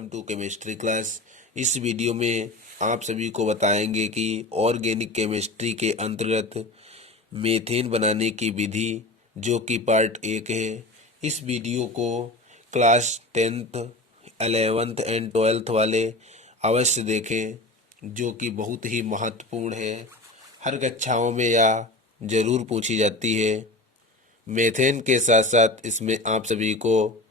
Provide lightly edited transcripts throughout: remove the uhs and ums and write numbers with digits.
Welcome to chemistry class. इस video में आप सभी को बताएंगे कि ऑर्गेनिक केमिस्ट्री के अंतर्गत मीथेन बनाने की विधि, जो कि पार्ट 1 है। इस वीडियो को class 10th 11th and 12th वाले अवश्य देखें, जो कि बहुत ही महत्वपूर्ण है। हर कक्षाओं में यह ज़रूर पूछी जाती है। मीथेन के साथ साथ इसमें आप सभी को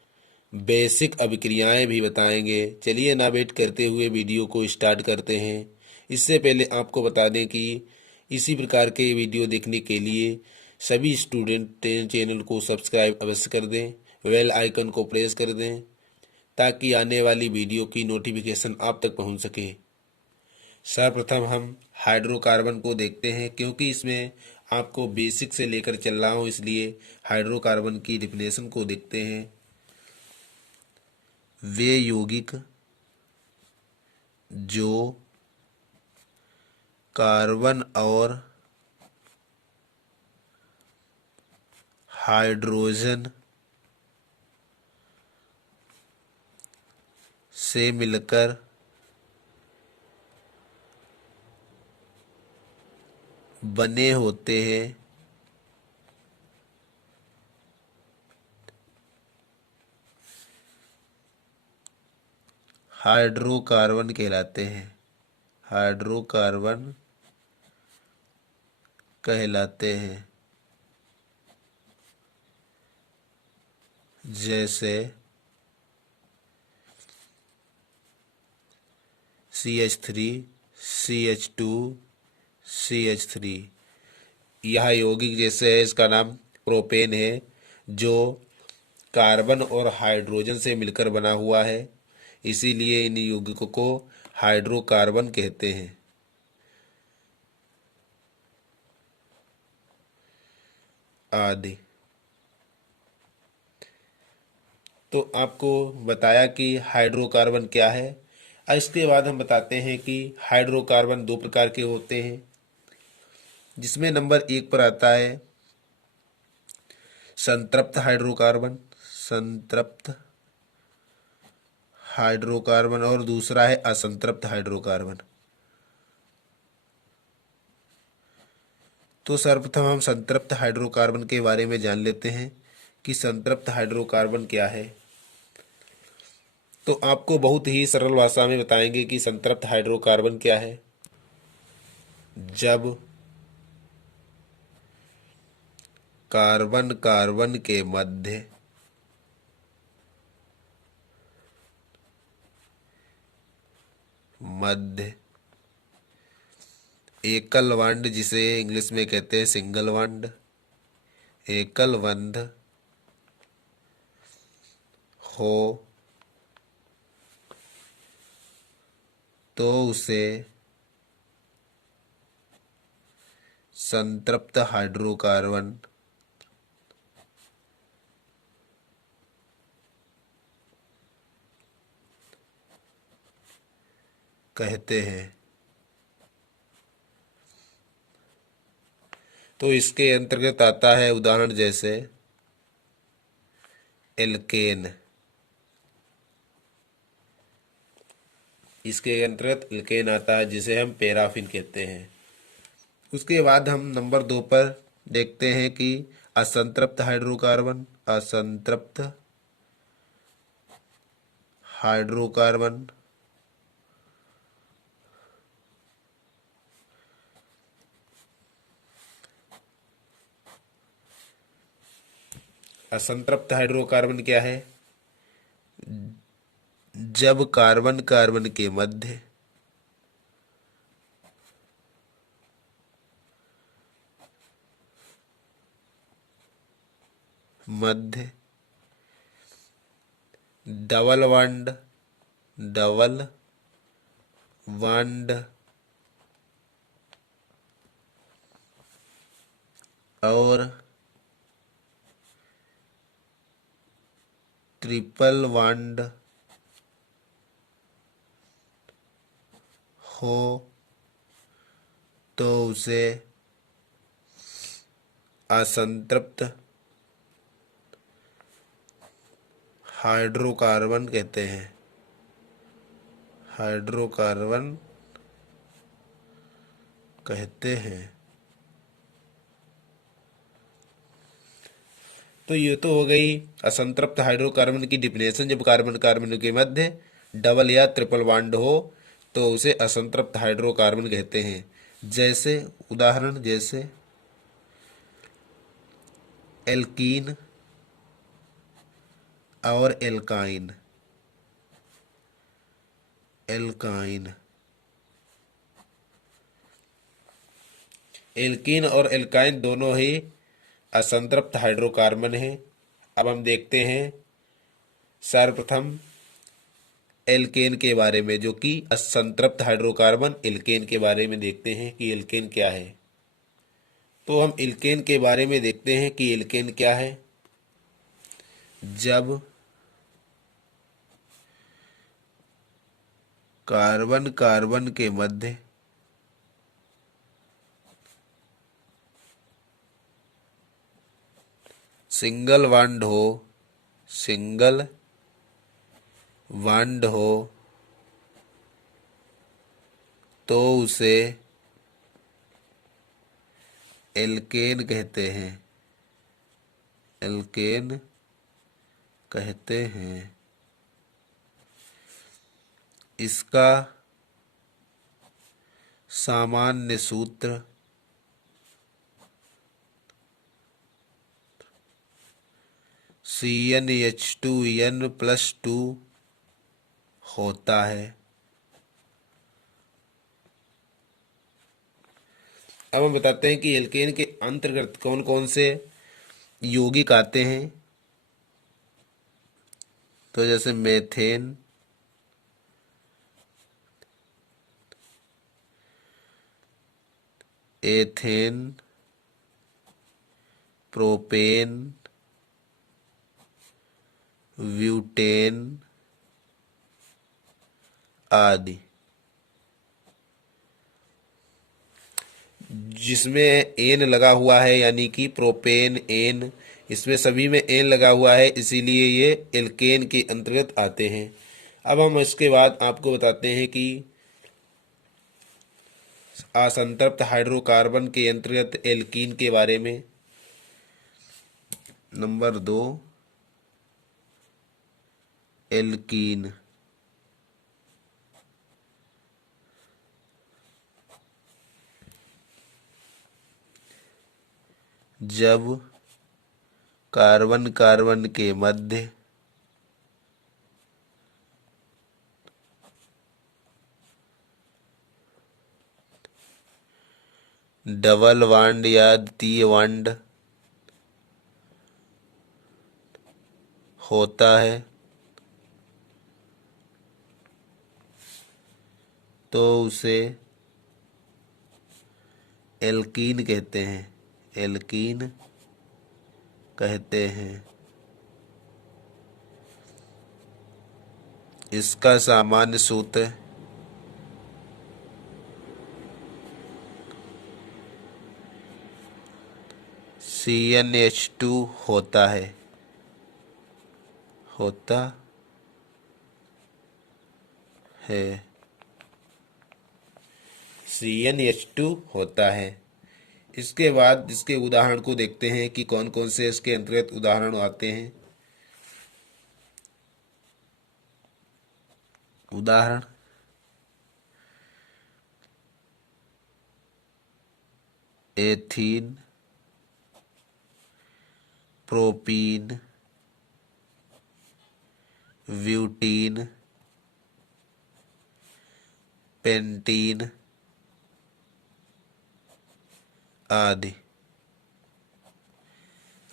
बेसिक अभिक्रियाएं भी बताएंगे। चलिए ना वेट करते हुए वीडियो को स्टार्ट करते हैं। इससे पहले आपको बता दें कि इसी प्रकार के वीडियो देखने के लिए सभी स्टूडेंट चैनल को सब्सक्राइब अवश्य कर दें, बेल आइकन को प्रेस कर दें, ताकि आने वाली वीडियो की नोटिफिकेशन आप तक पहुंच सके। सर्वप्रथम हम हाइड्रोकार्बन को देखते हैं, क्योंकि इसमें आपको बेसिक से लेकर चल रहा हूँ, इसलिए हाइड्रोकार्बन की डिफिनेशन को देखते हैं। वे यौगिक जो कार्बन और हाइड्रोजन से मिलकर बने होते हैं, हाइड्रोकार्बन कहलाते हैं। हाइड्रोकार्बन कहलाते हैं। जैसे CH3, CH2, CH3। यह यौगिक जैसे है, इसका नाम प्रोपेन है, जो कार्बन और हाइड्रोजन से मिलकर बना हुआ है। इसीलिए इन यौगिकों को हाइड्रोकार्बन कहते हैं। आदि तो आपको बताया कि हाइड्रोकार्बन क्या है। इसके बाद हम बताते हैं कि हाइड्रोकार्बन दो प्रकार के होते हैं, जिसमें नंबर 1 पर आता है संतृप्त हाइड्रोकार्बन। संतृप्त हाइड्रोकार्बन और दूसरा है असंतृप्त हाइड्रोकार्बन। तो सर्वप्रथम हम संतृप्त हाइड्रोकार्बन के बारे में जान लेते हैं कि संतृप्त हाइड्रोकार्बन क्या है। तो आपको बहुत ही सरल भाषा में बताएंगे कि संतृप्त हाइड्रोकार्बन क्या है। जब कार्बन कार्बन के मध्य एकल बॉन्ड, जिसे इंग्लिश में कहते हैं सिंगल बॉन्ड, एकल बंध हो तो उसे संतृप्त हाइड्रोकार्बन कहते हैं। तो इसके अंतर्गत आता है उदाहरण जैसे एल्केन। इसके अंतर्गत एल्केन आता है, जिसे हम पैराफिन कहते हैं। उसके बाद हम नंबर 2 पर देखते हैं कि असंतृप्त हाइड्रोकार्बन। असंतृप्त हाइड्रोकार्बन असंतृप्त हाइड्रोकार्बन क्या है? जब कार्बन कार्बन के मध्य डबल बॉन्ड और ट्रिपल बॉन्ड हो तो उसे असंतृप्त हाइड्रोकार्बन कहते हैं। हाइड्रोकार्बन कहते हैं। तो ये तो हो गई असंतृप्त हाइड्रोकार्बन की डिफिनेशन। जब कार्बन कार्बन के मध्य डबल या ट्रिपल बॉन्ड हो तो उसे असंतृप्त हाइड्रोकार्बन कहते हैं। जैसे उदाहरण, जैसे एल्कीन और एल्काइन। एल्काइन, एल्कीन और एल्काइन दोनों ही असंतृप्त हाइड्रोकार्बन हैं। अब हम देखते हैं सर्वप्रथम एल्केन के बारे में, जो कि असंतृप्त हाइड्रोकार्बन एल्केन के बारे में देखते हैं कि एल्केन क्या है। तो हम एल्केन के बारे में देखते हैं कि एल्केन क्या है। जब कार्बन कार्बन के मध्य सिंगल बॉन्ड हो, सिंगल बॉन्ड हो तो उसे एल्केन कहते हैं। एल्केन कहते हैं। इसका सामान्य सूत्र CnH2n+2 होता है। अब हम बताते हैं कि एल्केन के अंतर्गत कौन कौन से यौगिक आते हैं। तो जैसे मेथेन, एथेन, प्रोपेन, ब्यूटेन आदि। जिसमें एन लगा हुआ है, यानी कि प्रोपेन, एन, इसमें सभी में एन लगा हुआ है, इसीलिए ये एल्केन के अंतर्गत आते हैं। अब हम इसके बाद आपको बताते हैं कि असंतृप्त हाइड्रोकार्बन के अंतर्गत एल्कीन के बारे में। Number 2, alkene. जब कार्बन कार्बन के मध्य डबल बॉन्ड या द्वितीय बॉन्ड होता है तो उसे एल्कीन कहते हैं। एल्कीन कहते हैं। इसका सामान्य सूत्र CnH2 होता है। होता है। CnH2 होता है। इसके बाद इसके उदाहरण को देखते हैं कि कौन कौन से इसके अंतर्गत उदाहरण आते हैं। उदाहरण, एथीन, प्रोपीन, ब्यूटीन, पेंटीन आदि।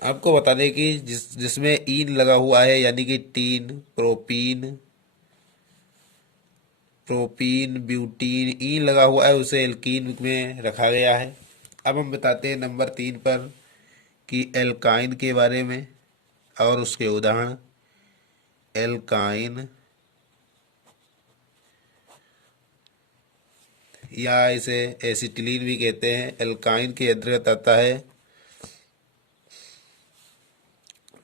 आपको बता दें कि जिसमें ईन लगा हुआ है, यानी कि टीन, प्रोपीन, ब्यूटीन, ईन लगा हुआ है, उसे एल्कीन में रखा गया है। अब हम बताते हैं नंबर 3 पर कि एल्काइन के बारे में और उसके उदाहरण। एल्काइन, या इसे एसिटिलीन भी कहते हैं, एल्काइन के अंतर्गत आता है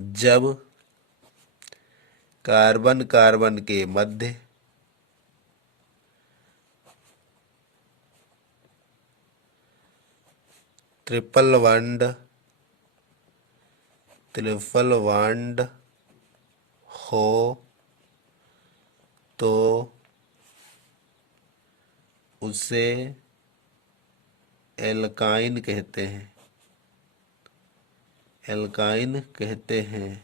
जब कार्बन कार्बन के मध्य ट्रिपल बॉन्ड हो तो उसे एल्काइन कहते हैं।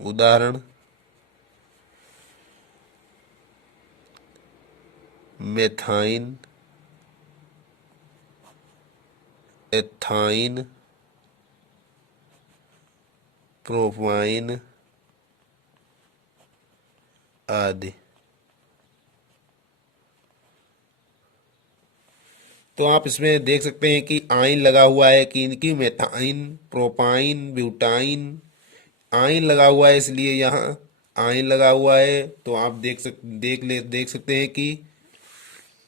उदाहरण मेथाइन, एथाइन, प्रोपाइन आदि। तो आप इसमें देख सकते हैं कि आइन लगा हुआ है, कि इनकी मेथाइन, प्रोपाइन, ब्यूटाइन, आइन लगा हुआ है, इसलिए यहाँ आइन लगा हुआ है। तो आप देख सकते हैं कि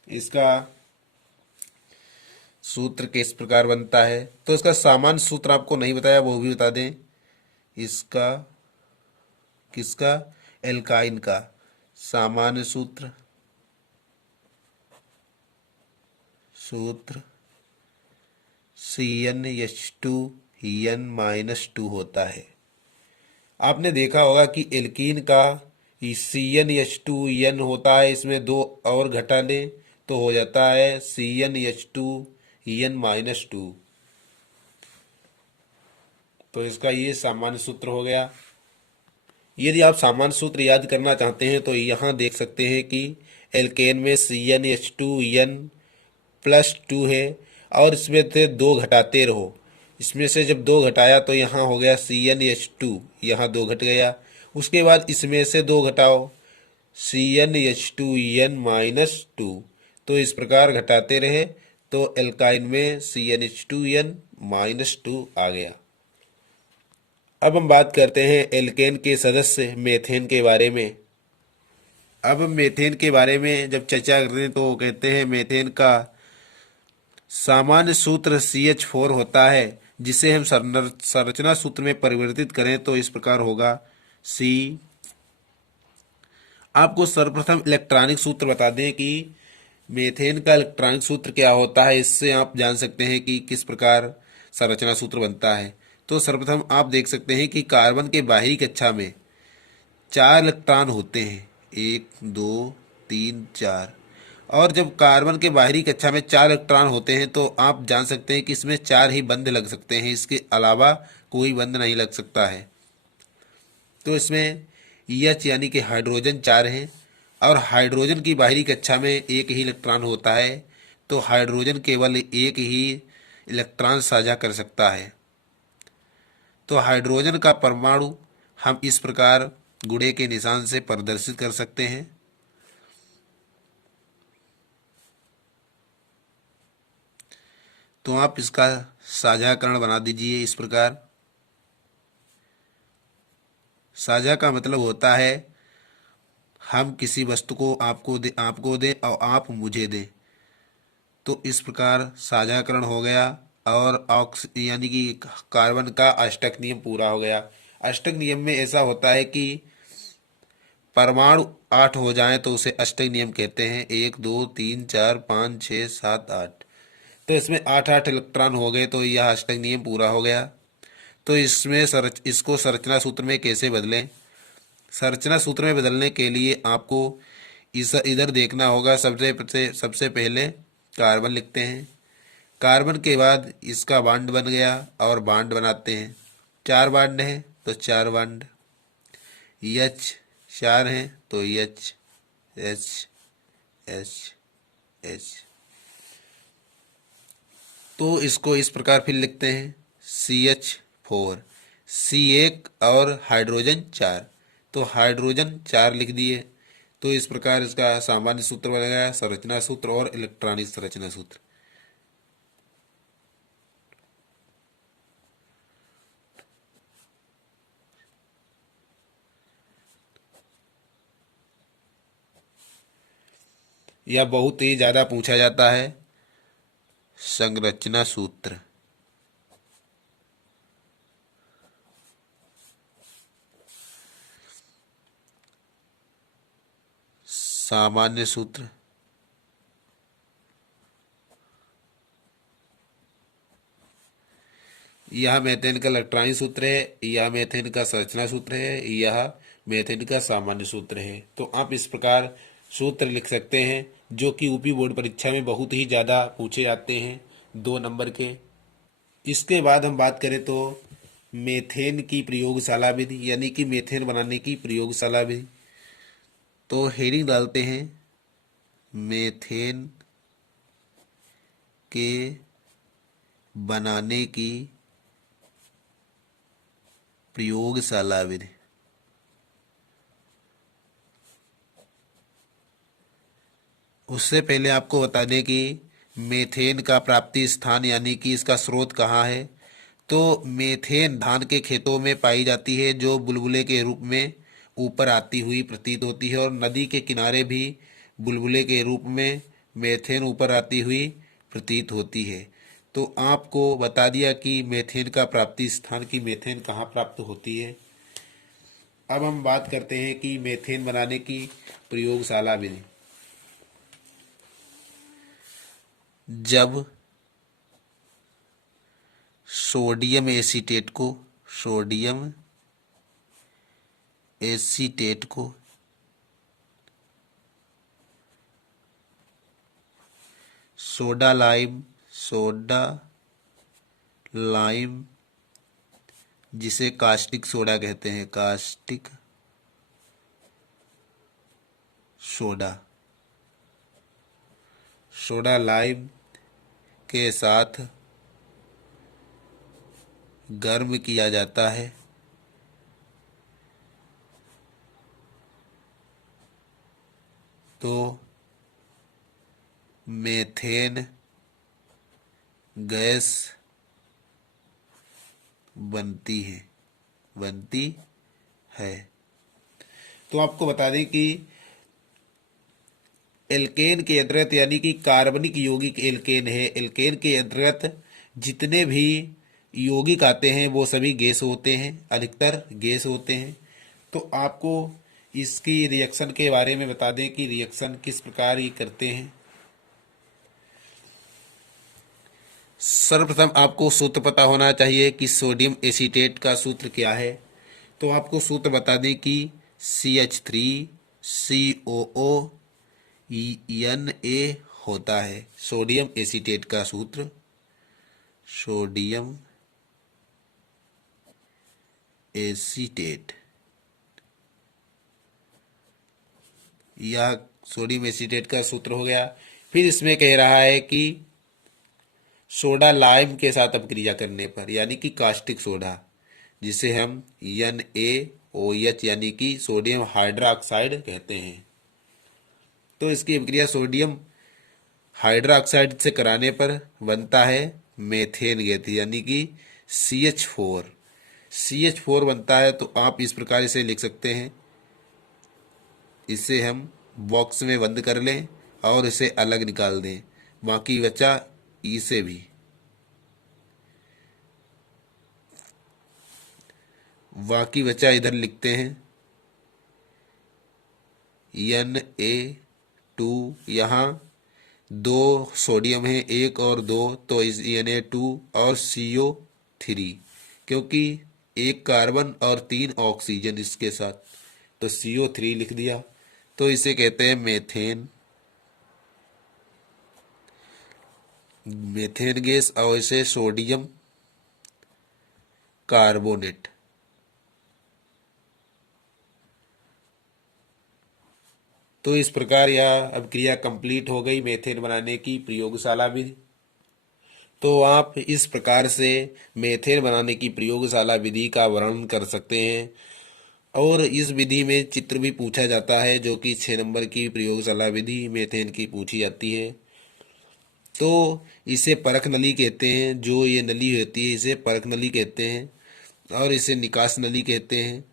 इसका सूत्र किस प्रकार बनता है। तो इसका सामान्य सूत्र आपको नहीं बताया, वो भी बता दें। इसका किसका? एल्काइन का सामान्य सूत्र CnH2n-2 होता है। आपने देखा होगा कि एल्कीन का CnH2n होता है, इसमें 2 और घटा लें तो हो जाता है CnH2n-2। तो इसका ये सामान्य सूत्र हो गया। यदि आप सामान्य सूत्र याद करना चाहते हैं तो यहाँ देख सकते हैं कि एल्केन में CnH2n+2 है, और इसमें से 2 घटाते रहो। इसमें से जब 2 घटाया तो यहाँ हो गया CnH2, यहाँ 2 घट गया। उसके बाद इसमें से 2 घटाओ, CnH2n-2। तो इस प्रकार घटाते रहे तो एल्काइन में CnH2n-2 आ गया। अब हम बात करते हैं एल्केन के सदस्य मेथेन के बारे में। अब मेथेन के बारे में जब चर्चा करते हैं तो वो कहते हैं मेथेन का सामान्य सूत्र CH4 होता है, जिसे हम संरचना सूत्र में परिवर्तित करें तो इस प्रकार होगा C। आपको सर्वप्रथम इलेक्ट्रॉनिक सूत्र बता दें कि मेथेन का इलेक्ट्रॉनिक सूत्र क्या होता है, इससे आप जान सकते हैं कि किस प्रकार संरचना सूत्र बनता है। तो सर्वप्रथम आप देख सकते हैं कि कार्बन के बाहरी कक्षा में 4 इलेक्ट्रॉन होते हैं, 1 2 3 4। और जब कार्बन के बाहरी कक्षा में 4 इलेक्ट्रॉन होते हैं तो आप जान सकते हैं कि इसमें 4 ही बंध लग सकते हैं, इसके अलावा कोई बंध नहीं लग सकता है। तो इसमें एच यानी कि हाइड्रोजन 4 हैं, और हाइड्रोजन की बाहरी कक्षा में एक ही इलेक्ट्रॉन होता है, तो हाइड्रोजन केवल एक ही इलेक्ट्रॉन साझा कर सकता है। तो हाइड्रोजन का परमाणु हम इस प्रकार गुणे के निशान से प्रदर्शित कर सकते हैं। तो आप इसका साझाकरण बना दीजिए इस प्रकार। साझा का मतलब होता है हम किसी वस्तु को आपको दें और आप मुझे दें। तो इस प्रकार साझाकरण हो गया, और यानी कि कार्बन का अष्टक नियम पूरा हो गया। अष्टक नियम में ऐसा होता है कि परमाणु 8 हो जाएं तो उसे अष्टक नियम कहते हैं, 1 2 3 4 5 6 7 8। तो इसमें 8 इलेक्ट्रॉन हो गए तो यह अष्टक नियम पूरा हो गया। तो इसको संरचना सूत्र में कैसे बदलें? संरचना सूत्र में बदलने के लिए आपको इधर देखना होगा। सबसे पहले कार्बन लिखते हैं, कार्बन के बाद इसका बॉन्ड बन गया और बॉन्ड बनाते हैं। 4 बॉन्ड हैं तो 4 बॉन्ड, एच 4 हैं तो एच एच एच एच। तो इसको इस प्रकार फिर लिखते हैं CH4, C1 और हाइड्रोजन 4। तो हाइड्रोजन 4 लिख दिए। तो इस प्रकार इसका सामान्य सूत्र बन गया, संरचना सूत्र और इलेक्ट्रॉनिक संरचना सूत्र। यह बहुत ही ज़्यादा पूछा जाता है, संरचना सूत्र। सामान्य सूत्र यह मीथेन का इलेक्ट्रॉनिक सूत्र है, यह मीथेन का संरचना सूत्र है, यह मीथेन का सामान्य सूत्र है। तो आप इस प्रकार सूत्र लिख सकते हैं जो कि यूपी बोर्ड परीक्षा में बहुत ही ज़्यादा पूछे जाते हैं, 2 नंबर के। इसके बाद हम बात करें तो मीथेन की प्रयोगशाला विधि, यानी कि मीथेन बनाने की प्रयोगशाला विधि। तो हेडिंग डालते हैं मीथेन के बनाने की प्रयोगशाला विधि। उससे पहले आपको बता दें कि मीथेन का प्राप्ति स्थान यानी कि इसका स्रोत कहाँ है। तो मीथेन धान के खेतों में पाई जाती है, जो बुलबुले के रूप में ऊपर आती हुई प्रतीत होती है, और नदी के किनारे भी बुलबुले के रूप में मीथेन ऊपर आती हुई प्रतीत होती है। तो आपको बता दिया कि मीथेन का प्राप्ति स्थान की मीथेन कहाँ प्राप्त होती है। अब हम बात करते हैं कि मीथेन बनाने की प्रयोगशाला विधि। जब सोडियम एसीटेट को सोडा लाइम जिसे कास्टिक सोडा कहते हैं, कास्टिक सोडा लाइम के साथ गर्म किया जाता है तो मीथेन गैस बनती है। तो आपको बता दें कि एल्केन के अंतर्गत, यानी कि कार्बनिक यौगिक एल्केन है, एल्केन के अंतर्गत जितने भी यौगिक आते हैं वो सभी गैस होते हैं, अधिकतर गैस होते हैं। तो आपको इसकी रिएक्शन के बारे में बता दें कि रिएक्शन किस प्रकार ये करते हैं। सर्वप्रथम आपको सूत्र पता होना चाहिए कि सोडियम एसीटेट का सूत्र क्या है। तो आपको सूत्र बता दें कि CH3COO होता है सोडियम एसीटेट का सूत्र। सोडियम एसीटेट, यह सोडियम एसीटेट का सूत्र हो गया। फिर इसमें कह रहा है कि सोडा लाइम के साथ अपक्रिया करने पर, यानी कि कास्टिक सोडा, जिसे हम NaOH यानी कि सोडियम हाइड्रोक्साइड कहते हैं। तो इसकी अपक्रिया सोडियम हाइड्रोक्साइड से कराने पर बनता है मीथेन गैस, यानी कि CH4 बनता है। तो आप इस प्रकार इसे लिख सकते हैं, इसे हम बॉक्स में बंद कर लें और इसे अलग निकाल दें, बाकी बचा इसे भी। बाकी बचा इधर लिखते हैं Na2, यहाँ 2 सोडियम है, 1 और 2, तो इस Na2 और CO3, क्योंकि 1 कार्बन और 3 ऑक्सीजन इसके साथ, तो CO3 लिख दिया। तो इसे कहते हैं मीथेन गैस, और इसे सोडियम कार्बोनेट। तो इस प्रकार यह अब क्रिया कंप्लीट हो गई मीथेन बनाने की प्रयोगशाला विधि। तो आप इस प्रकार से मीथेन बनाने की प्रयोगशाला विधि का वर्णन कर सकते हैं। और इस विधि में चित्र भी पूछा जाता है, जो कि 6 नंबर की प्रयोगशाला विधि मीथेन की पूछी जाती है। तो इसे परख नली कहते हैं, जो ये नली होती है इसे परख नली कहते हैं, और इसे निकास नली कहते हैं,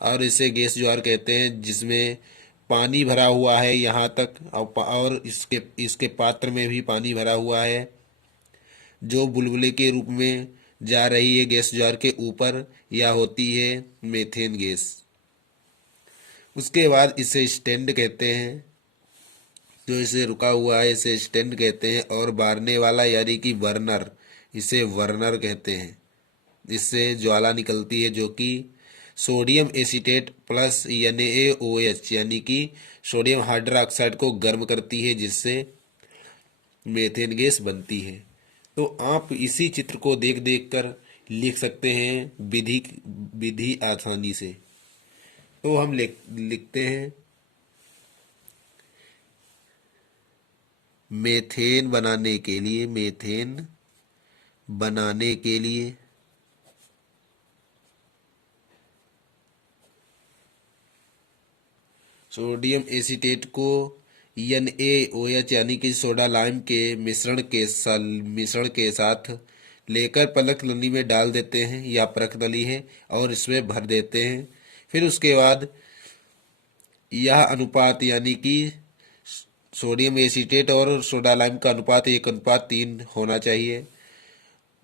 और इसे गैस ज्वार कहते हैं, जिसमें पानी भरा हुआ है यहाँ तक, और इसके पात्र में भी पानी भरा हुआ है, जो बुलबुले के रूप में जा रही है गैस ज्वार के ऊपर, या होती है मीथेन गैस। उसके बाद इसे स्टैंड कहते हैं, जो इसे रुका हुआ है इसे स्टैंड कहते हैं, और बारने वाला यानी कि बर्नर इसे वर्नर कहते हैं। इससे ज्वाला निकलती है जो कि सोडियम एसीटेट प्लस NaOH यानी कि सोडियम हाइड्रोक्साइड को गर्म करती है, जिससे मेथेन गैस बनती है। तो आप इसी चित्र को देख देख कर लिख सकते हैं विधि विधि आसानी से। तो हम लिखते हैं मेथेन बनाने के लिए, मेथेन बनाने के लिए सोडियम एसीटेट को NaOH यानी कि सोडा लाइम के मिश्रण के साथ लेकर परख नली में डाल देते हैं, या परख नली है, और इसमें भर देते हैं। फिर उसके बाद यह अनुपात यानी कि सोडियम एसीटेट और सोडा लाइम का अनुपात 1:3 होना चाहिए।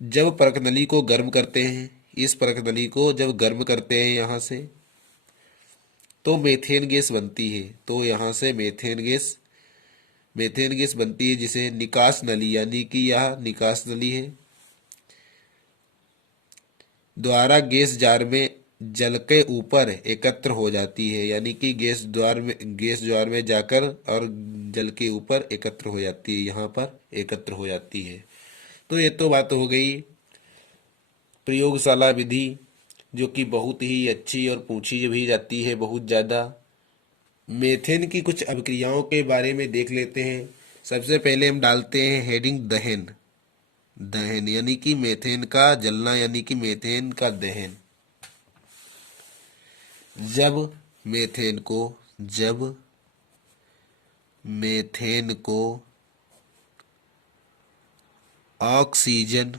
जब परख नली को गर्म करते हैं, इस परख नली को जब गर्म करते हैं यहाँ से, तो मेथेन गैस बनती है। तो यहाँ से मेथेन गैस बनती है, जिसे निकास नली यानी कि यह निकास नली है द्वारा गैस जार में जल के ऊपर एकत्र हो जाती है, यानी कि गैस द्वार में जाकर और जल के ऊपर एकत्र हो जाती है, यहाँ पर एकत्र हो जाती है। तो ये तो बात हो गई प्रयोगशाला विधि, जो कि बहुत ही अच्छी और पूछी भी जाती है बहुत ज़्यादा। मेथेन की कुछ अभिक्रियाओं के बारे में देख लेते हैं। सबसे पहले हम डालते हैं हेडिंग दहन। दहन यानी कि मेथेन का जलना, यानी कि मेथेन का दहन। जब मेथेन को ऑक्सीजन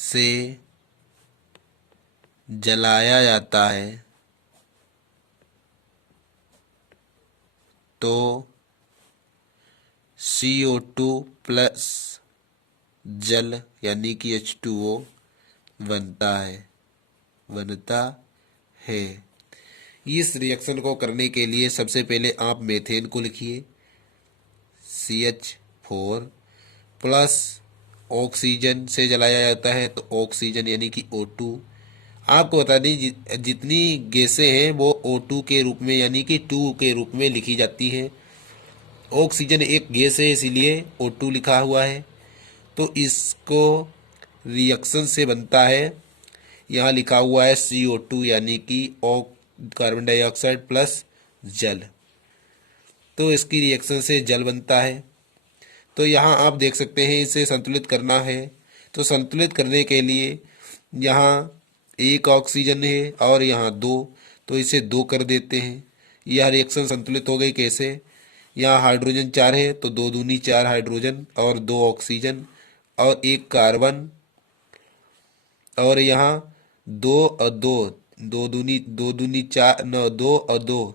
से जलाया जाता है तो CO2 प्लस जल यानी कि H2O बनता है। इस रिएक्शन को करने के लिए सबसे पहले आप मेथेन को लिखिए CH4 प्लस ऑक्सीजन से जलाया जाता है तो ऑक्सीजन यानी कि O2। आपको बता दें जितनी गैसें हैं वो O2 के रूप में यानी कि 2 के रूप में लिखी जाती हैं। ऑक्सीजन एक गैस है इसीलिए O2 लिखा हुआ है। तो इसको रिएक्शन से बनता है, यहाँ लिखा हुआ है CO2 यानी कि कार्बन डाइऑक्साइड प्लस जल। तो इसकी रिएक्शन से जल बनता है। तो यहाँ आप देख सकते हैं इसे संतुलित करना है। तो संतुलित करने के लिए यहाँ एक ऑक्सीजन है और यहाँ 2, तो इसे 2 कर देते हैं। यह रिएक्शन संतुलित हो गई। कैसे? यहाँ हाइड्रोजन 4 है तो 2 दूनी 4 हाइड्रोजन और 2 ऑक्सीजन और 1 कार्बन, और यहाँ 2 और 2, 2 दूनी 4 न 2 और 2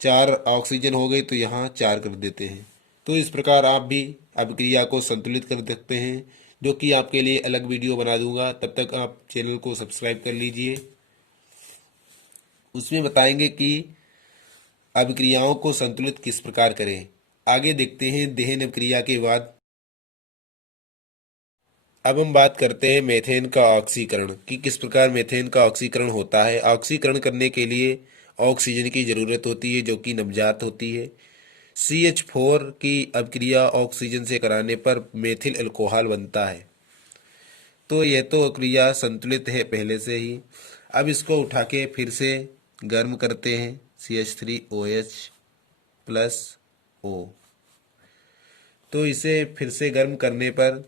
4 ऑक्सीजन हो गई, तो यहाँ 4 कर देते हैं। तो इस प्रकार आप भी अभिक्रिया को संतुलित कर सकते हैं, जो कि आपके लिए अलग वीडियो बना दूंगा। तब तक आप चैनल को सब्सक्राइब कर लीजिए। उसमें बताएंगे कि अभिक्रियाओं को संतुलित किस प्रकार करें। आगे देखते हैं दहन अभिक्रिया के बाद। अब हम बात करते हैं मेथेन का ऑक्सीकरण कि किस प्रकार मेथेन का ऑक्सीकरण होता है। ऑक्सीकरण करने के लिए ऑक्सीजन की ज़रूरत होती है, जो कि नवजात होती है। CH4 की अभिक्रिया ऑक्सीजन से कराने पर मेथिल अल्कोहल बनता है। तो यह तो क्रिया संतुलित है पहले से ही। अब इसको उठा के फिर से गर्म करते हैं CH3OH प्लस O। तो इसे फिर से गर्म करने पर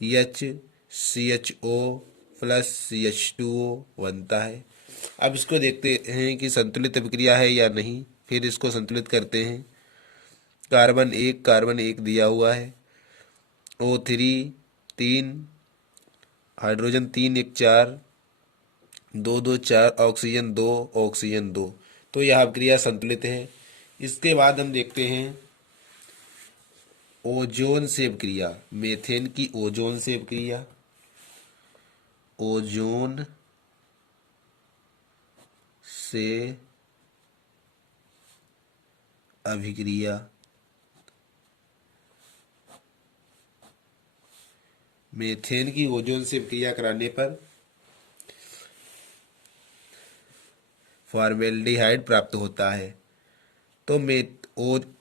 HCHO प्लस CH2O बनता है। अब इसको देखते हैं कि संतुलित अभिक्रिया है या नहीं। फिर इसको संतुलित करते हैं। कार्बन एक दिया हुआ है, O3 3, हाइड्रोजन 3 1 4, 2 2 4, ऑक्सीजन 2 ऑक्सीजन 2। तो यह अभिक्रिया संतुलित है। इसके बाद हम देखते हैं ओजोन से अभिक्रिया, मेथेन की ओजोन से अभिक्रिया। ओजोन से अभिक्रिया मीथेन की ओजोन से क्रिया कराने पर फॉर्मेल्डिहाइड प्राप्त होता है। तो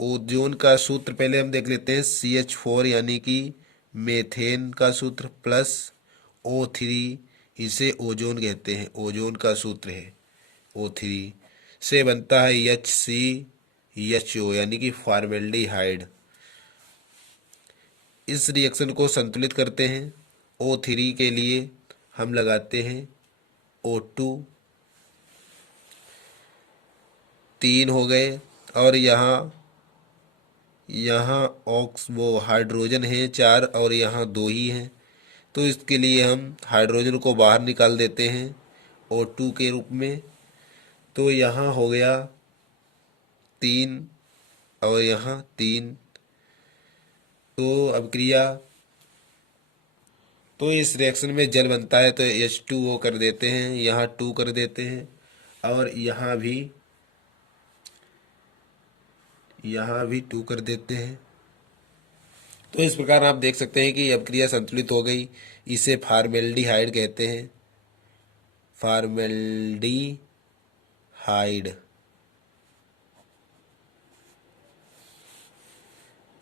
ओजोन का सूत्र पहले हम देख लेते हैं। CH4 यानी कि मेथेन का सूत्र प्लस O3, इसे ओजोन कहते हैं, ओजोन का सूत्र है O3 से बनता है HCHO यानी कि फॉर्मेल्डिहाइड। इस रिएक्शन को संतुलित करते हैं। O3 के लिए हम लगाते हैं O2, 3 हो गए, और यहाँ ऑक्स वो हाइड्रोजन है 4 और यहाँ 2 ही हैं। तो इसके लिए हम हाइड्रोजन को बाहर निकाल देते हैं O2 के रूप में। तो यहाँ हो गया 3 और यहाँ 3। तो अब क्रिया, तो इस रिएक्शन में जल बनता है तो H2O कर देते हैं, यहाँ 2 कर देते हैं, और यहाँ भी 2 कर देते हैं। तो इस प्रकार आप देख सकते हैं कि अब क्रिया संतुलित हो गई। इसे फॉर्मेल्डिहाइड कहते हैं, फॉर्मेल्डिहाइड।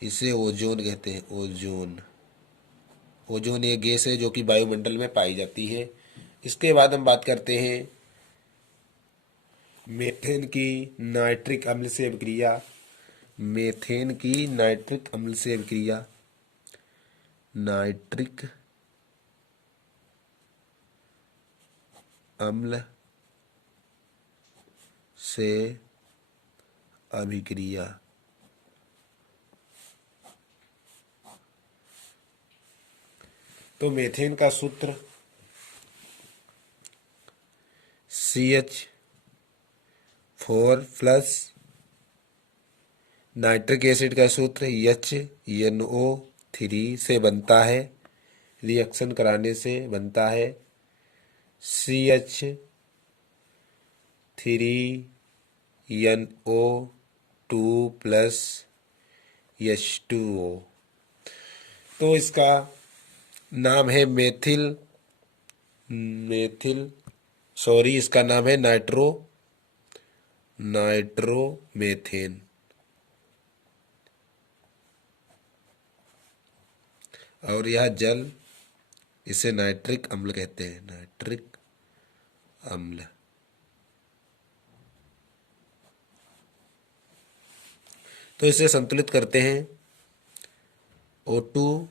इसे ओजोन कहते हैं, ओजोन। ओजोन एक गैस है जो कि वायुमंडल में पाई जाती है। इसके बाद हम बात करते हैं मेथेन की नाइट्रिक अम्ल से अभिक्रिया। मेथेन की नाइट्रिक अम्ल से अभिक्रिया, नाइट्रिक अम्ल से अभिक्रिया। तो मेथेन का सूत्र CH4 प्लस नाइट्रिक एसिड का सूत्र HNO3 से बनता है, रिएक्शन कराने से बनता है CH3NO2 प्लस H2O। तो इसका नाम है इसका नाम है नाइट्रोमेथेन। और यह जल, इसे नाइट्रिक अम्ल कहते हैं, नाइट्रिक अम्ल। तो इसे संतुलित करते हैं। O2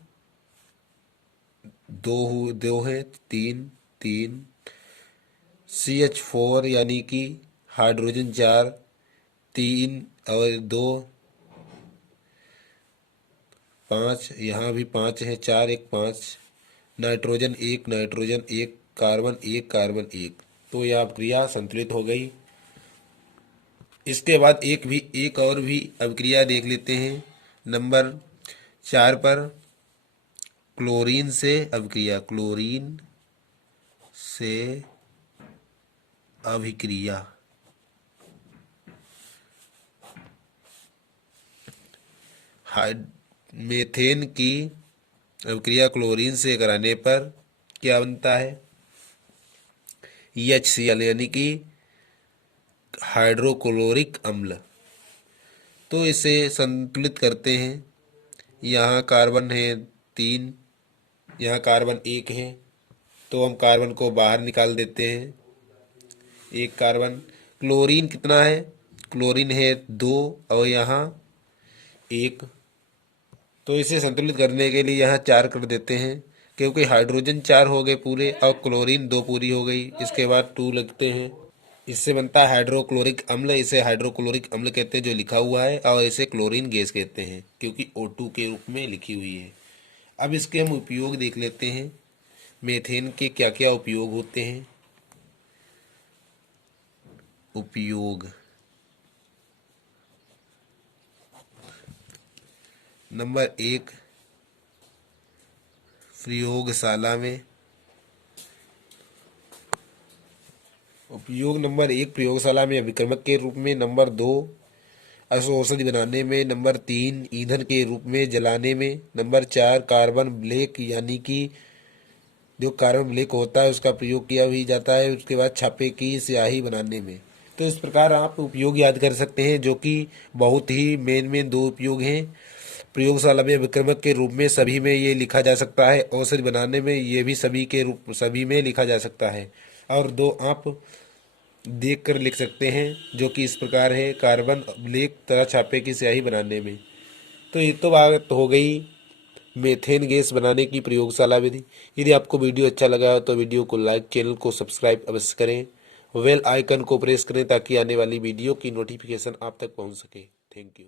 दो है, 3 CH4 यानी कि हाइड्रोजन 4, 3 और 2 5, यहाँ भी 5 है, 4 1 5, नाइट्रोजन 1 कार्बन 1। तो यह अभिक्रिया संतुलित हो गई। इसके बाद एक और भी अभिक्रिया देख लेते हैं। नंबर 4 पर क्लोरीन से अभिक्रिया, क्लोरीन से अभिक्रिया। मेथेन की अभिक्रिया क्लोरीन से कराने पर क्या बनता है? HCl यानी कि हाइड्रोक्लोरिक अम्ल। तो इसे संतुलित करते हैं। यहाँ कार्बन है 3, यहाँ कार्बन 1 है, तो हम कार्बन को बाहर निकाल देते हैं, 1 कार्बन। क्लोरीन कितना है? क्लोरीन है 2 और यहाँ 1। तो इसे संतुलित करने के लिए यहाँ 4 कर देते हैं, क्योंकि हाइड्रोजन 4 हो गए पूरे और क्लोरीन 2 पूरी हो गई। इसके बाद 2 लगते हैं, इससे बनता है हाइड्रोक्लोरिक अम्ल। इसे हाइड्रोक्लोरिक अम्ल कहते हैं जो लिखा हुआ है, और इसे क्लोरीन गैस कहते हैं क्योंकि O2 के रूप में लिखी हुई है। अब इसके हम उपयोग देख लेते हैं। मेथेन के क्या क्या उपयोग होते हैं? उपयोग नंबर 1, प्रयोगशाला में। उपयोग नंबर 1, प्रयोगशाला में अभिक्रमक के रूप में। नंबर 2, औषधि बनाने में। नंबर 3, ईंधन के रूप में जलाने में। नंबर 4, कार्बन ब्लैक यानी कि जो कार्बन ब्लैक होता है उसका प्रयोग किया भी जाता है उसके बाद छापे की स्याही बनाने में। तो इस प्रकार आप उपयोग याद कर सकते हैं, जो कि बहुत ही मेन दो उपयोग हैं। प्रयोगशाला में विक्रमक के रूप में सभी में ये लिखा जा सकता है, औषधि बनाने में ये भी सभी में लिखा जा सकता है। और दो आप देख कर लिख सकते हैं, जो कि इस प्रकार है, कार्बन ब्लैक तथा छापे की स्याही बनाने में। तो ये तो बात हो गई मीथेन गैस बनाने की प्रयोगशाला विधि। यदि आपको वीडियो अच्छा लगा हो तो वीडियो को लाइक, चैनल को सब्सक्राइब अवश्य करें, बेल आइकन को प्रेस करें ताकि आने वाली वीडियो की नोटिफिकेशन आप तक पहुंच सके। Thank you.